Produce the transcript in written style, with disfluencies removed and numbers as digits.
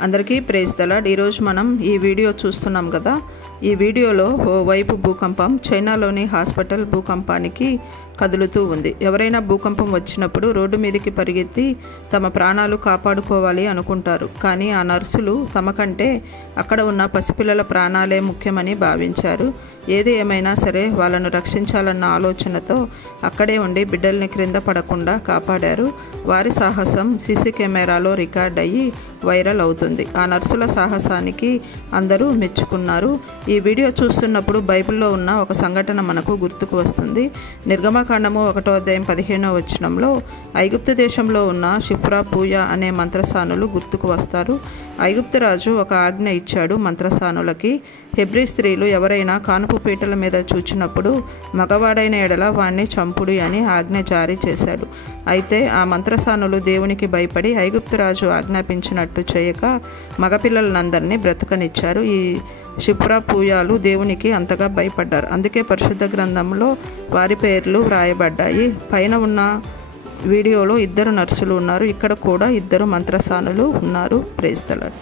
అందరికీ praise the lord. ఈరోజు మనం ఈ వీడియో చూస్తున్నాం కదా. ఈ వీడియోలో ఓవైపు భూకంపం చైనాలోని హాస్పిటల్ భూకంపానికి కదులుతూ ఉంది. ఎవరైనా భూకంపం వచ్చినప్పుడు రోడ్డు మీదకి పరిగెత్తి తమ ప్రాణాలు కాపాడుకోవాలి అనుకుంటారు. కానీ ఆ నర్సులు తమ కంటే అక్కడ ఉన్న పసిపిల్లల ప్రాణాలే ముఖ్యమని భావించారు. ఏది ఏమైనా సరే వాళ్ళను రక్షించాలన్న ఆలోచనతో అక్కడే ఉండి బిడ్డల్ని క్రింద పడకుండా కాపాడారు. వారి సాహసం సీసీ కెమెరాలో రికార్డ్ అయ్యి వైరల్ అవుతుంది. ఆ నర్సుల సాహసానికి అందరూ మెచ్చుకున్నారు. ఈ వీడియో చూస్తున్నప్పుడు బైబిల్లో ఉన్న ఒక సంఘటన మనకు గుర్తుకు వస్తుంది. నిర్గమకాండము 1వ అధ్యాయం 15వ వచనంలో ఐగుప్తు దేశంలో ఉన్న షిఫ్రా పూయా అనే మంత్రసానులు గుర్తుకు వస్తారు. ఐగుప్తు రాజు ఒక ఆజ్ఞ ఇచ్చాడు మంత్రసానులకి. హెబ్రీ స్త్రీలు ఎవరైనా కానుపు పీటల మీద చూచినప్పుడు మగవాడైన ఎడల వాణ్ణి చంపుడి అని ఆజ్ఞ జారీ చేశాడు. అయితే ఆ మంత్రసానులు దేవునికి భయపడి ఐగుప్తు రాజు ఆజ్ఞాపించినట్టు చేయక మగపిల్లలందరినీ బ్రతకనిచ్చారు. ఈ షిఫ్రా పూయాలు దేవునికి అంతగా భయపడ్డారు. అందుకే పరిశుద్ధ గ్రంథంలో వారి పేర్లు వ్రాయబడ్డాయి. పైన ఉన్న వీడియోలో 2 నర్సులు ఉన్నారు. ఇక్కడ కూడా 2 మంత్రసానులు ఉన్నారు. Praise the lord.